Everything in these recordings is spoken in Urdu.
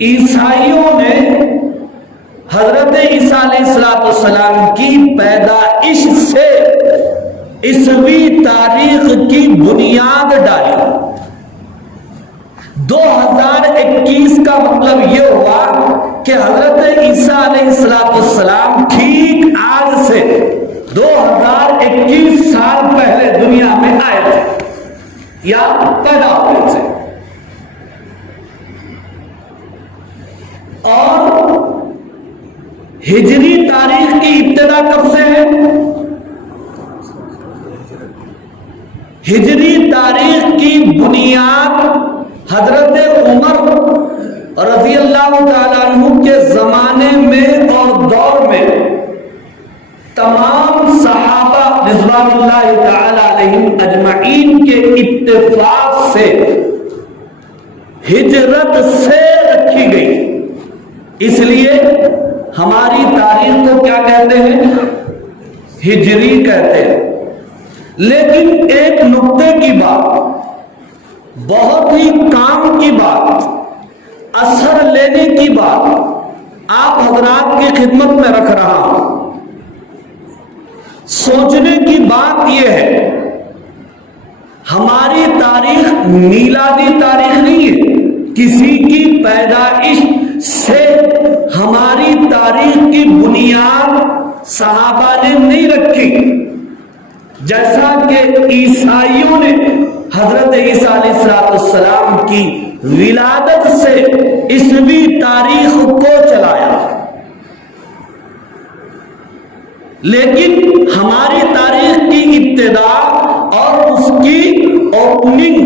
عیسائیوں نے حضرت عیسیٰ علیہ السلام کی پیدائش سے عیسوی تاریخ کی بنیاد ڈالی۔ 2021 کا مطلب یہ ہوا کہ حضرت عیسیٰ علیہ السلام ٹھیک آج سے 2021 سال پہلے دنیا میں آئے تھے یا پیدا ہوئے تھے، اور ہجری تاریخ کی ابتدا کب سے ہے؟ ہجری تاریخ کی بنیاد حضرت عمر رضی اللہ تعالیٰ عنہ کے زمانے میں اور دور میں تمام صحابہ رضوان اللہ تعالیٰ علیہم اجمعین کے اتفاق سے ہجرت سے رکھی گئی۔ اس لیے ہماری تاریخ کو کیا کہتے ہیں؟ ہجری کہتے ہیں۔ لیکن ایک نقطے کی بات، بہت ہی کام کی بات، اثر لینے کی بات آپ حضرات کی خدمت میں رکھ رہا ہوں۔ سوچنے کی بات یہ ہے، ہماری تاریخ میلادی تاریخ نہیں ہے، کسی کی پیدائش سے ہماری تاریخ کی بنیاد صحابہ نے نہیں رکھی، جیسا کہ عیسائیوں نے حضرت عیسیٰ علیہ السلام کی ولادت سے عیسوی تاریخ کو چلایا۔ لیکن ہماری تاریخ کی ابتدا اور اس کی اوپننگ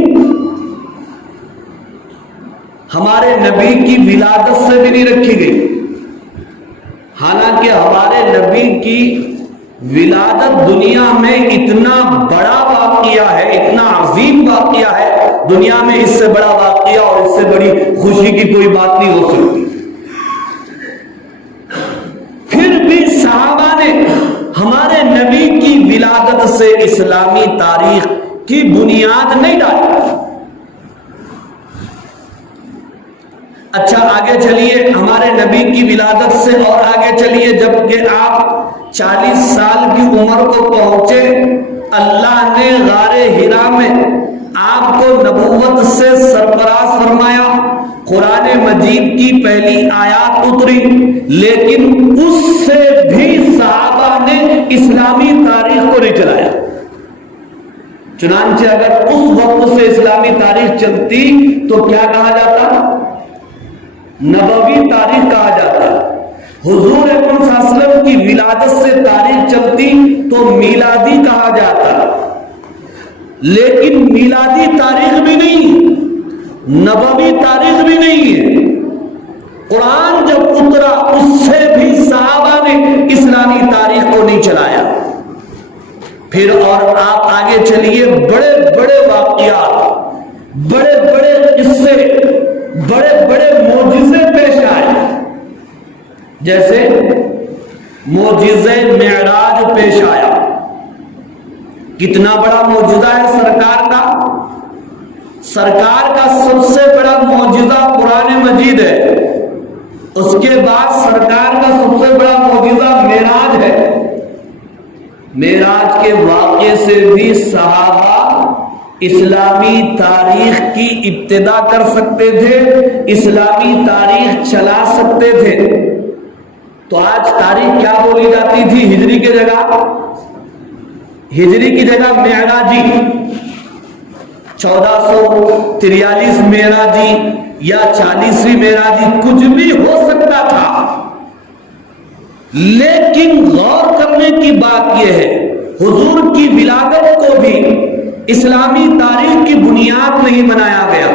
ہمارے نبی کی ولادت سے بھی نہیں رکھی گئی، حالانکہ ہمارے نبی کی ولادت دنیا میں اتنا بڑا واقعہ ہے، اتنا عظیم واقعہ ہے، دنیا میں اس سے بڑا واقعہ اور اس سے بڑی خوشی کی کوئی بات نہیں ہو سکتی۔ پھر بھی صحابہ نے ہمارے نبی کی ولادت سے اسلامی تاریخ کی بنیاد نہیں ڈالی۔ اچھا آگے چلیے، ہمارے نبی کی ولادت سے اور آگے چلیے، جبکہ آپ 40 سال کی عمر کو پہنچے، اللہ نے غار حرا میں آپ کو نبوت سے سرفراز فرمایا، قرآن مجید کی پہلی آیات اتری، لیکن اس سے بھی صحابہ نے اسلامی تاریخ کو نہیں چلایا۔ چنانچہ اگر اس وقت سے اسلامی تاریخ چلتی تو کیا کہا جاتا؟ نبوی تاریخ کہا جاتا۔ حضور اکرم صلی اللہ علیہ وسلم کی ولادت سے تاریخ چلتی تو میلادی کہا جاتا، لیکن میلادی تاریخ بھی نہیں، نبوی تاریخ بھی نہیں ہے۔ قرآن جب اترا اس سے بھی صحابہ نے اسلامی تاریخ کو نہیں چلایا۔ پھر اور آپ آگے چلیے، بڑے بڑے واقعات، بڑے بڑے قصے، بڑے بڑے معجزے پیش آئے، جیسے معجزہ معراج پیش آیا۔ کتنا بڑا معجزہ ہے سرکار کا؟ سرکار کا سب سے بڑا معجزہ قرآن مجید ہے، اس کے بعد سرکار کا سب سے بڑا معجزہ معراج ہے۔ معراج کے واقعے سے بھی صحابہ اسلامی تاریخ کی ابتدا کر سکتے تھے، اسلامی تاریخ چلا سکتے تھے۔ تو آج تاریخ کیا بولی جاتی تھی؟ ہجری کی جگہ، ہجری کی جگہ معراجی، 1443 معراجی یا 40ویں معراجی، کچھ بھی ہو سکتا تھا۔ لیکن غور کرنے کی بات یہ ہے، حضور کی ولادت کو بھی اسلامی تاریخ کی بنیاد نہیں بنایا گیا،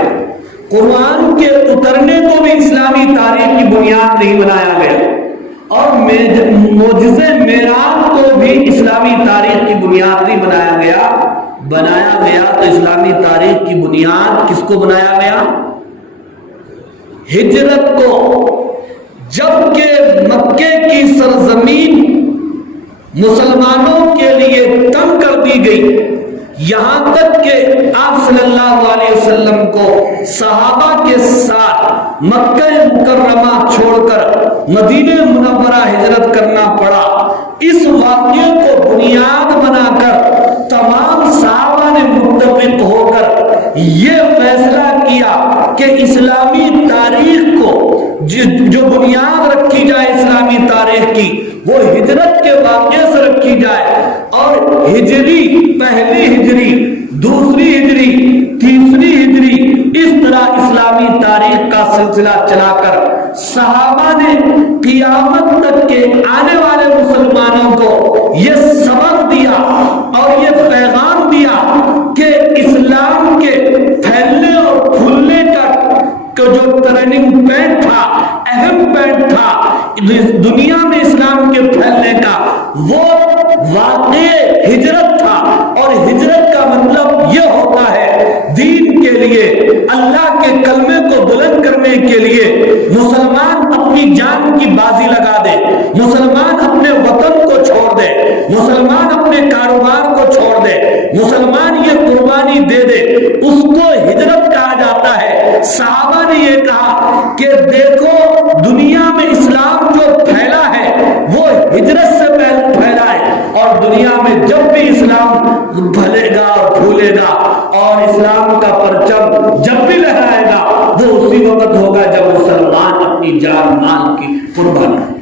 قرآن کے اترنے کو بھی اسلامی تاریخ کی بنیاد نہیں بنایا گیا، اور معجزہ معراج کو بھی اسلامی تاریخ کی بنیاد نہیں بنایا گیا۔ بنایا گیا تو اسلامی تاریخ کی بنیاد کس کو بنایا گیا؟ ہجرت کو۔ جبکہ مکے کی سرزمین مسلمانوں کے لیے تنگ کر دی گئی، یہاں تک کہ آپ صلی اللہ علیہ وسلم کو صحابہ کے ساتھ مکہ مکرمہ چھوڑ کر مدینہ منورہ ہجرت کرنا پڑا، اس واقعے کو بنیاد بنا کر تمام صحابہ نے متفق ہو کر یہ فیصلہ کیا کہ اسلامی تاریخ کو جو بنیاد رکھی جائے اسلامی تاریخ کی وہ ہجرت کے واقعے سے رکھی جائے، اور ہجری، پہلی ہجری، دوسری ہجری، تیسری ہجری، اس طرح اسلامی تاریخ کا سلسلہ چلا کر صحابہ نے قیامت تک کے آنے والے مسلمانوں کو یہ سبق دیا اور یہ پیغام دیا کہ اسلام کے پھیلنے اور کھلنے کا جو ٹرننگ پوائنٹ تھا، اہم پوائنٹ تھا دنیا میں اسلام کے پھیلنے کا، وہ واقع ہجرت تھا۔ اور ہجرت کا مطلب یہ ہوتا ہے دین کے لیے، اللہ کے کلمے کو بلند کرنے کے لیے مسلمان اپنی جان کی بازی لگا دے، مسلمان اپنے وطن کو چھوڑ دے، مسلمان اپنے کاروبار کو چھوڑ دے، مسلمان یہ قربانی دے دے، اس کو ہجرت کہا جاتا ہے۔ صحابہ نے یہ کہا کہ دیکھو دنیا میں اسلام جو پھیلا ہے وہ ہجرت سے پھیلا ہے، اور دنیا میں جب بھی اسلام پھیلے گا اور پھولے گا اور اسلام کا پرچم جب بھی لہرائے گا وہ اسی وقت ہوگا جب مسلمان اپنی جان مال کی قربانی